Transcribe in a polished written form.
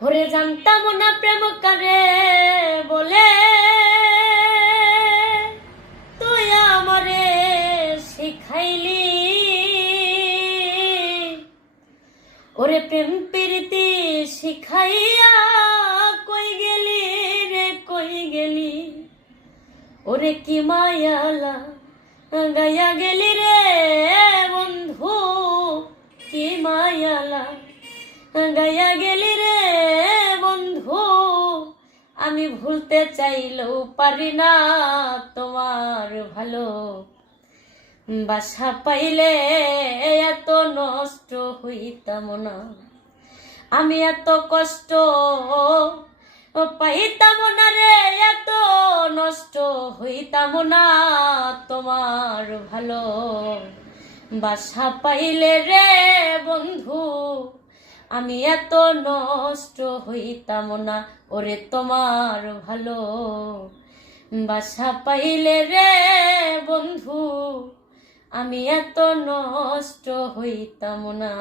ওরে জানতাম না প্রেম কারে বলে, তুই আমারে শিখাইলি। ওরে প্রেম প্রীতি শিখাইয়া কই গেলি রে কই গেলি, ওরে কি মায়ালা গায়া গেলি রে বন্ধু, কি মায়ালা গায়া গেলি রে বন্ধু। আমি ভুলতে চাইলেও পারি না তোমার ভালো বাসা পাইলে এত নষ্ট হইতাম না, আমি এত কষ্ট পাইতাম না রে, এত নষ্ট হইতাম না তোমার ভালো বাসা পাইলে রে বন্ধু। আমি এত নষ্ট হইতাম না ওরে তোমার ভালো বাসা পাইলে রে বন্ধু, আমি এত নষ্ট হইতাম না।